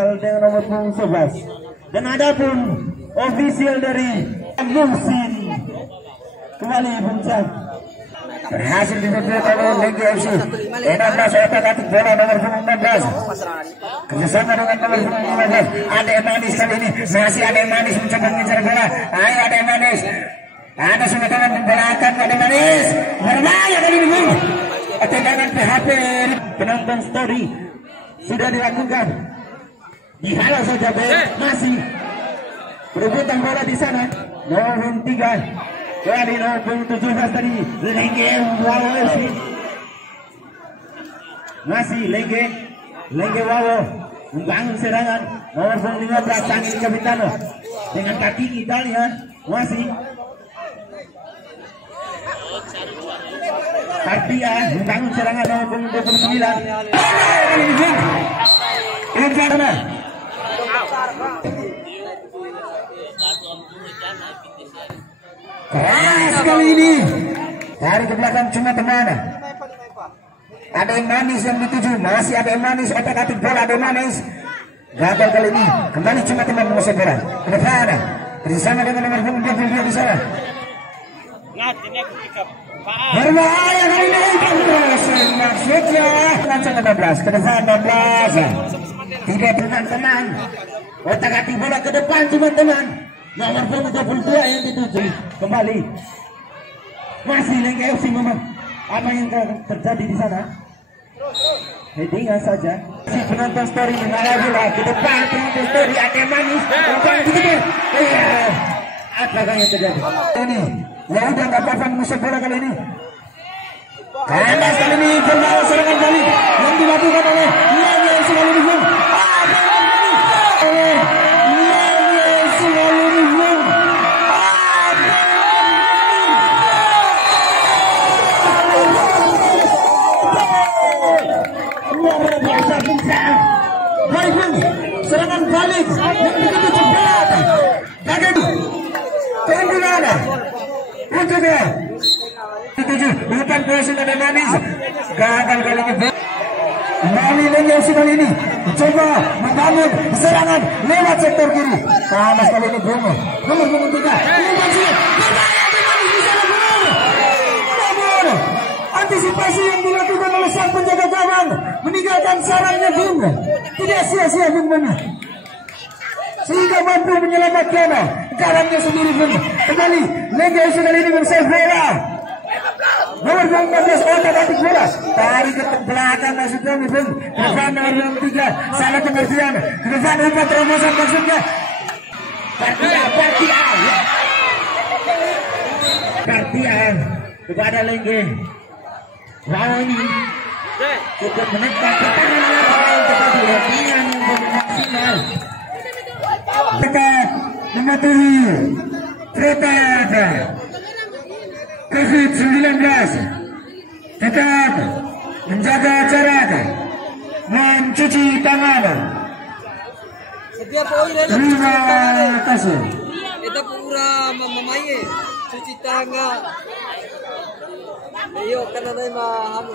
futsal dengan nomor punggung 11. Dan ada pun ofisial dari Muhsin. Kembali Bungsang. Berhasil diberikan oleh Lengge FC. 16 otak-atik bola nomor punggung 16. Kerjasama dengan nomor punggung 15. Ada Manis kali ini. Masih ada Manis mencoba mengejar bola. Ayo ada Manis. Ada semua tangan membelakan ada Manis. Berbahaya kali ini. Tendangan PHP penonton story sudah dilakukan. Dihalau saja masih perebutan bola di sana. Nomor 3. Kali nomor 17 tadi Lengge Wawo FC. Masih Lengge Wawo membangun serangan. Nomor 15 Sangin Kapitano dengan kaki Italia masih Kartia membangun serangan nomor 29. Ini sana. Keras kali ini. Dari ke belakang cuma teman. Ada yang Manis yang dituju. Masih ada yang Manis. Otak-atik bola ada yang Manis. Gagal kali ini. Kembali cuma teman menguasai bola. Ke depan. Bersama dengan nomor 22 di sana. Berbahaya kali ini. Maksudnya langsung 16 ke depan 16. Tidak teman-teman. Otak-atik bola ke depan teman-teman. Nomor 22 yang dituju. Kembali. Masih Lengge FC memang. Apa yang terjadi di sana? Headingan saja. Si penonton story mengarah bola ke depan. Penonton story ada Manis. Apa yang terjadi? Ini. Ya udah nggak apa-apa mengusir bola kali ini. Kandas kali ini berbalas serangan balik yang dilakukan oleh Lengge FC kali ini. Luar biasa Bungsang. Baik serangan balik yang begitu cepat. Kaget. Keunggulan. Untuknya. Dituju depan posisi ada Manis. Gagal kali ini. Kembali Lengge FC kali ini coba membangun serangan lewat sektor kiri. Panas kali ini Bungo. Nomor 3. Antisipasi yang dilakukan oleh sang penjaga gawang meninggalkan sarangnya Bungo. Tidak sia-sia Bungo sehingga mampu menyelamatkan gawangnya sendiri Bungo. Kembali Lengge FC kali ini bersave bola. Nomor 14 otak-atik bola. Tarik ke belakang masuk kami Bungo. Depan nomor 3 salah pengertian. Depan umpan terobosan maksudnya. Kartian kepada Lengge. Wow ini cukup menekan pertahanan tetapi latihan yang maksimal. Tetap mematuhi protokol COVID-19. Tetap menjaga jarak, mencuci tangan. Terima kasih. Kita pura mamaye cuci tangan. Ayo karena mahamu.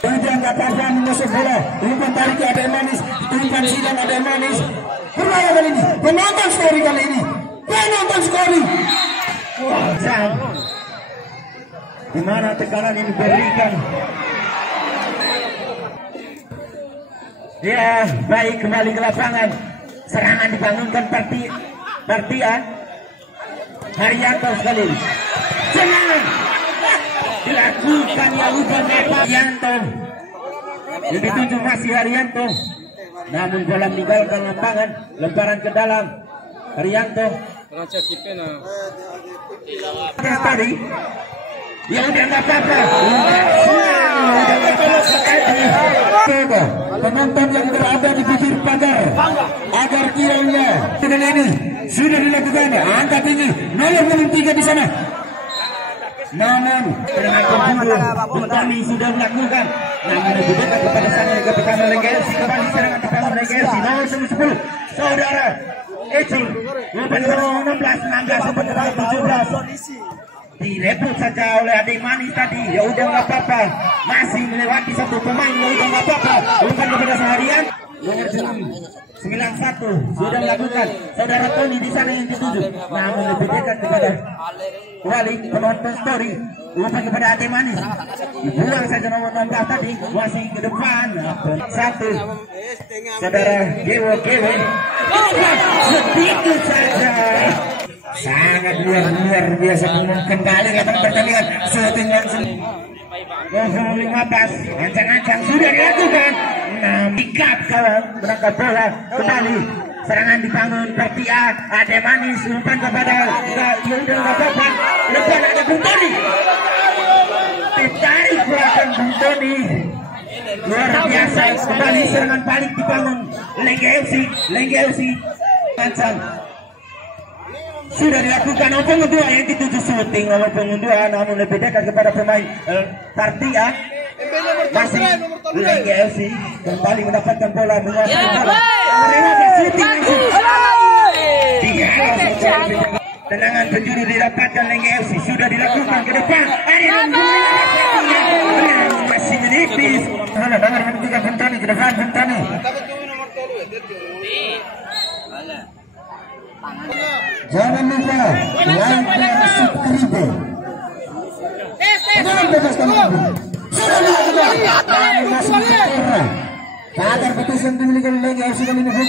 Tidak apa-apa mengusir bola. Umpan tarik ada Manis. Umpan silang ada Manis. Berbahaya kali ini. Penonton story kali ini. Penonton story. Wah, di mana tekanan ini diberikan. Ya, baik kembali ke lapangan. Serangan dibangunkan Partia. Haryanto sekali. Serangan dilakukan yang lupa Haryanto. Yang dituju masih Haryanto. Namun bola meninggalkan lapangan. Lemparan ke dalam. Haryanto. Tadi. Ya udah nggak apa-apa. Penonton yang berada di bibir pagar agar kiranya dengan ini sudah dilakukan angka tinggi nomor 3 di sana. Namun dengan pemburu Butani sudah melakukan namun lebih dekat kepada sana Kapiten Lengge FC. Kembali serangan dibangun Lengge FC nomor 10 saudara Eci nomor 16 sampai 17. direbut saja oleh Ade Manis tadi. Ya udah nggak apa-apa, masih melewati satu pemain. Ya udah nggak apa-apa, umpan kepada Seharian nomor 91 sudah melakukan saudara Tony di sana yang dituju, namun lebih dekat kepada Wali penonton story. Umpan kepada Ade Manis, dibuang saja nomor 16 tadi, masih ke depan satu saudara Gewo sedikit saja. Sangat luar biasa kembali datang pertandingan syuting langsung 15 ancang-ancang sudah dilakukan. Nah, dikat kawan menangkap bola kembali. Serangan dibangun Pertia. Ade Manis umpan kepada Yuda apa-apa. Depan ada Bung Tony. Ditarik belakang Bung Tony. Luar biasa kembali serangan balik dibangun Lengge FC ancang. Sudah dilakukan opung kedua yang dituju syuting oleh pengunduhan, namun lebih dekat kepada pemain Partia. Masih Lengge FC kembali mendapatkan bola menguasai bola. Mereka syuting tendangan penjuru didapatkan Lengge FC sudah dilakukan ke depan. Masih menipis. Dengar menunjukkan Bentani ke depan Bentani. Jangan lupa like dan subscribe. Jangan bebaskan lagi. Sudah dilakukan. Kader putusan dimiliki oleh Lengge FC kali ini.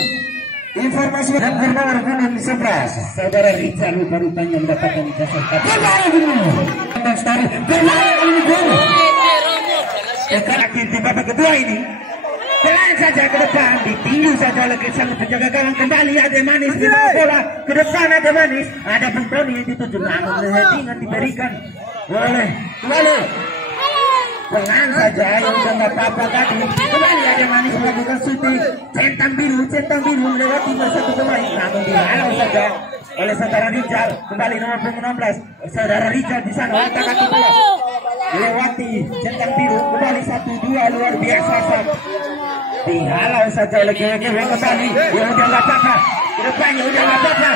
Informasi dan bernomor punggung 11. Saudara Richard lupa-rupanya mendapatkan jasa. Berlari kali ini. Akhir di babak kedua ini. Pelan saja ke depan, ditinju saja oleh sang penjaga gawang. Kembali Ade Manis di bola ke depan. Ade Manis, ada Bung Tony yang dituju, namun headingan diberikan oleh Lalu. Pelan saja, yang sudah nggak apa-apa tadi. Kembali Ade Manis melakukan syuting. Centang biru melewati bersatu pemain, namun dihalau saja oleh saudara Rijal. Kembali nomor 16, saudara Rijal di sana letak kaki bola. Lewati centang biru, kembali 1-2 luar biasa. Dihalau saja oleh Gewe kembali. Ya udah nggak apa-apa, ke depannya udah nggak apa-apa.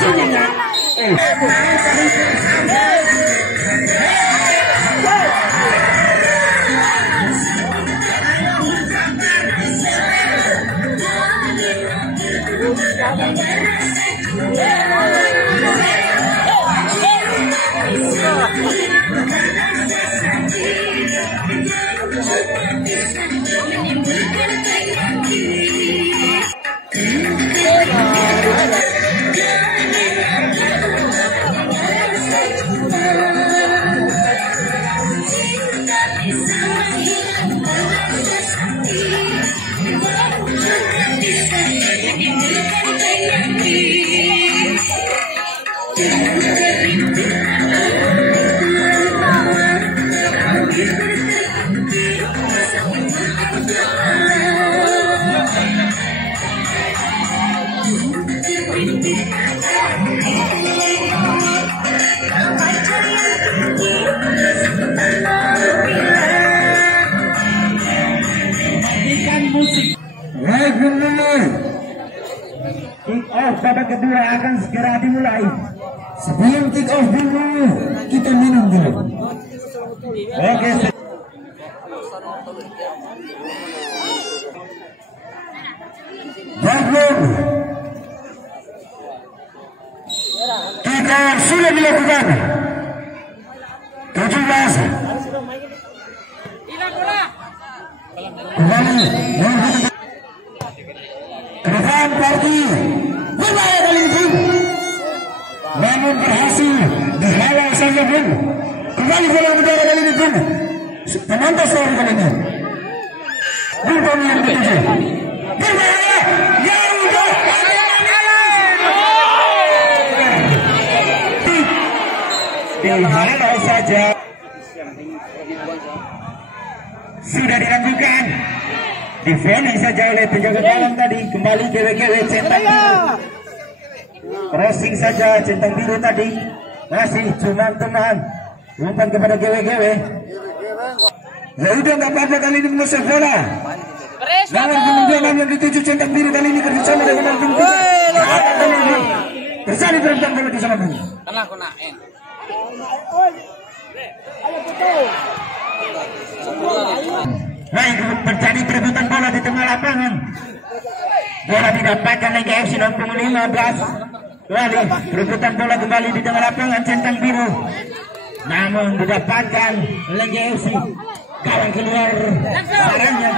Sulingan. Kick off babak kedua akan segera dimulai. Sebelum kick off dulu, kita minum dulu. Oke. Jagung. Kita sudah dilakukan. 17. Kembali. Kedepan Parti berbahaya kali ini pun, namun berhasil dihalau saja pun. Kembali bola udara kali ini pun penonton story kali ini Bung Tony yang ketujuh berbahaya yang udah dihalau saja. Sudah dilakukan defending saja oleh penjaga gawang tadi. Kembali Gewe centang biru, crossing saja centang biru tadi. Masih teman-teman umpan kepada Gewe. Ya udah nggak apa-apa kali ini mengusir bola. Namun kemudian yang dituju centang biru kali ini kerjasama dengan Bung Tony. Bersama perempuan bola di sana. Bola didapatkan lagi FC nomor 15. Wali perebutan bola kembali di tengah lapangan centang biru. Namun didapatkan lagi FC. Gawang keluar sarannya.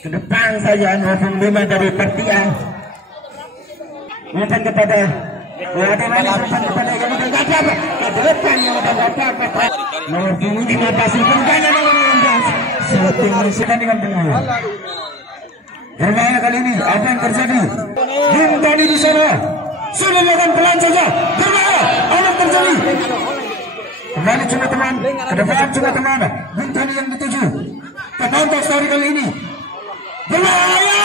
Ke depan saja 05 dari Pertia. Umpan kepada ke depan yang apa-apa. Nomor 5 pasir berganya nomor 16. Seting risiko dengan tengah. Berbahaya kali ini, apa yang terjadi? Bung Tani di sana sudah melakukan pelan saja. Berbahaya, apa yang terjadi? Kembali cuma teman, ke depan cuma teman. Bung Tani yang dituju. Penonton story kali ini. Berbahaya!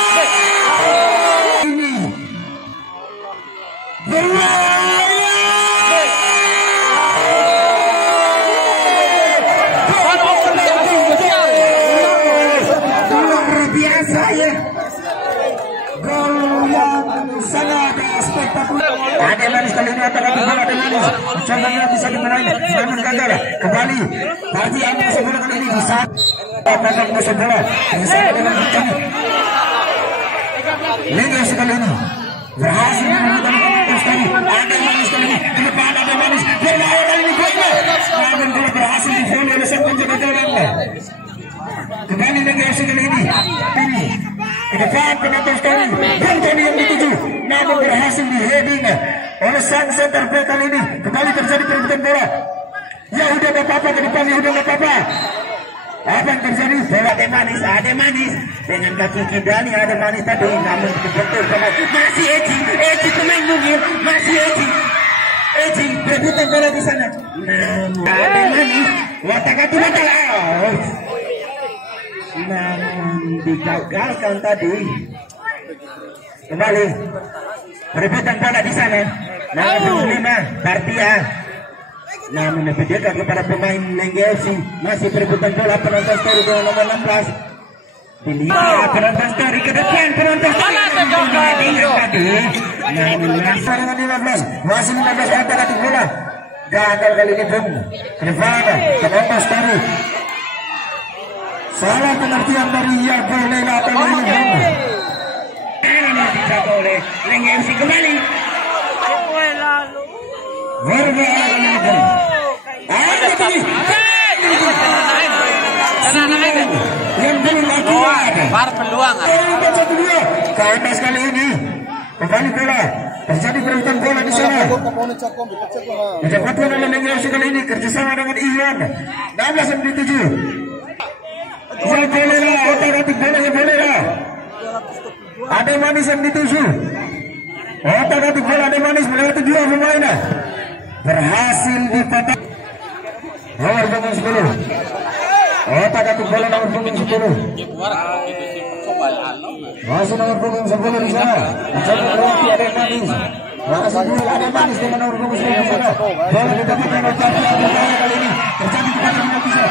Ini berbahaya! Luar biasa ya. Gol yang sangat spektakuler. Ada manis kali ini akan bola ada manis. Coba bisa dimarahin, namun gagal. Kembali. Tadi ambil sebola kali ini bisa. Apakah musuh bola? Bisa dengan hitam. Liga sekali ini berhasil menemukan sekali. Ada manis kali ini. Di depan ada manis. Berbahaya kali ini golnya. Namun bola berhasil di-volley oleh sang penjaga gawang. Kembali Liga sekali ini. Ini ke depan penonton sekali. Bentani yang dituju. Namun berhasil di-heading oleh sang center back kali ini. Kembali terjadi perebutan bola. Ya udah gak apa-apa ke depan. Ya udah gak apa-apa. Apa yang terjadi? Bola ada manis dengan kaki kidani ada manis tadi, namun betul masih Eci pemain mungil, masih Eci berebutan bola di sana. Ada manis, watak-watak namun digagalkan tadi. Kembali berebutan bola di sana. Nomor 5 Partia. Namun lebih dekat kepada pemain Lengge FC. Masih perebutan bola penonton story dengan nomor 16. Dilihat penonton story ke depan. Penonton story namun langsung dengan 15. Masih 15 atak-atik bola. Gagal kali ini Bung. Ke depan penonton story. Salah pengertian dari Yago Lela atau ini Bung. Ini tidak boleh. Lengge FC kembali. Yang belum lakukan peluang ke atas kali ini. Kembali bola terjadi perebutan bola di sana. Didapatkan oleh Liga FC kali ini kerjasama dengan Iwan 16 yang dituju. Ya boleh lah, otak-atik bola ya boleh lah. Ada manis yang dituju. Otak-atik bola ada manis melewati dua pemain. Berhasil dipotong nomor punggung 10. Otak-atik bola nomor punggung 10. Masih nomor punggung 10 di sana. Mencoba melewati ada manis. Masih dulu ada manis dengan nomor punggung 10 di sana. Bola didapatkan oleh Partia kali ini. Terjadi kepada Bima Bisa.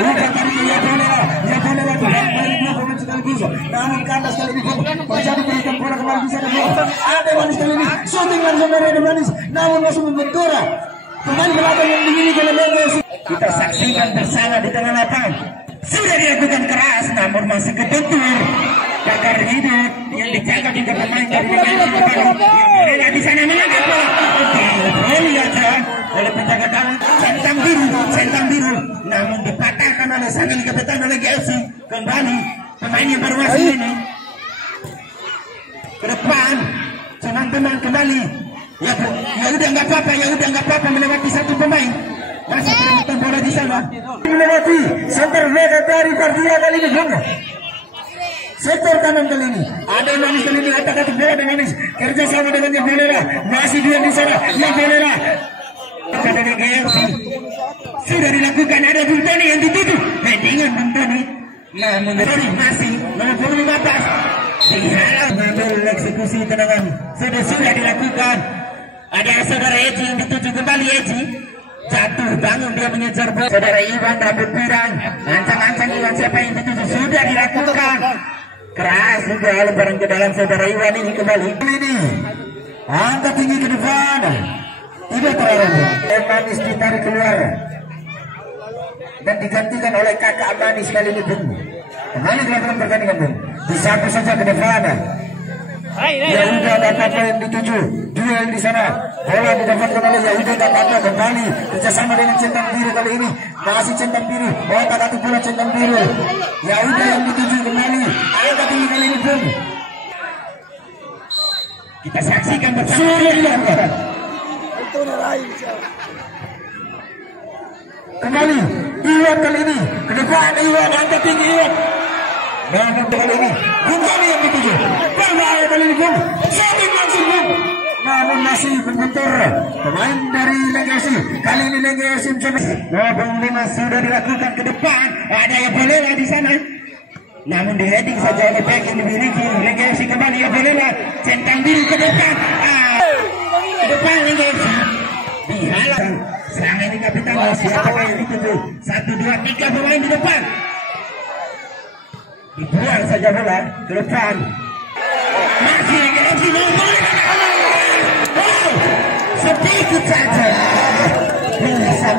Udah tadi ya boleh lah. Ya boleh lagi. Balik dua pemain sekaligus. Namun kandas kali ini terjadi perebutan bola kembali di sana. Ada manis kali ini. Shooting langsung dari ada manis. Namun masih membentura. Pemain belakang yang dimiliki oleh Liga FC. Kita saksikan bersama di tengah lapangan. Sudah dilakukan keras, namun masih kebentur. Bakar hidup yang dijaga juga pemain dari Liga FC. Yang di sana mengangkat bola. Lihat ya, oleh penjaga gawang centang biru. Namun dipatahkan oleh sang kapten oleh Liga FC. Kembali pemain yang baru masuk ini. Ke depan, teman-teman kembali. Ya udah nggak apa-apa melewati satu pemain. Masih perebutan bola di sana. Melewati center back dari Partia kali ini Bung. Sektor kanan kali ini. Ada manis kali ini atak-atik bola dengan manis. Kerja sama dengan yang boleh. Masih dia di sana. Yang boleh. Kata Liga FC sudah dilakukan. Ada Bung Tani yang dituju. Headingan Bung Tani. Namun masih nomor 15. Dihalang mengambil eksekusi tendangan. Sudah dilakukan. Ada saudara Eci yang dituju kembali Eci. Jatuh bangun dia mengejar bola. Saudara Iwan rambut pirang. Ancang-ancang Iwan siapa yang dituju. Sudah dilakukan. Keras juga lemparan ke dalam saudara Iwan ini kembali. Ini angkat tinggi ke depan. Tidak terlalu. Manis ditarik keluar. Dan digantikan oleh kakak manis kali ini Bung. Kembali dilakukan pertandingan Bung. Disapu saja ke depan. Yahuda dan apa yang dituju. Duel di sana. Bola didapatkan oleh Yahuda dan apa kembali kerjasama dengan centang biru kali ini. Masih centang biru. Oh tak ada bola centang biru. Yahuda yang dituju kembali. Angkat tinggi kali ini Bung. Kita saksikan bersama. Kembali Iwan kali ini ke depan. Iwan angkat tinggi Iwan. Namun kali ini kembali yang dituju. Berbahaya kali ini Bung. Sabit langsung Bung. Namun masih berbentur pemain dari Legasi. Kali ini Legasi mencoba. 25 sudah dilakukan ke depan. Ada yang boleh di sana. Namun di heading saja oleh back yang dimiliki Legasi. Kembali yang boleh centang biru ke depan. Ke depan Legasi. Dihalang. Serangan ini kapitan. Siapa yang dituju? 1, 2, 3 pemain di depan. Dibuang saja bola ke depan. Masih Legasi sedikit saja bisa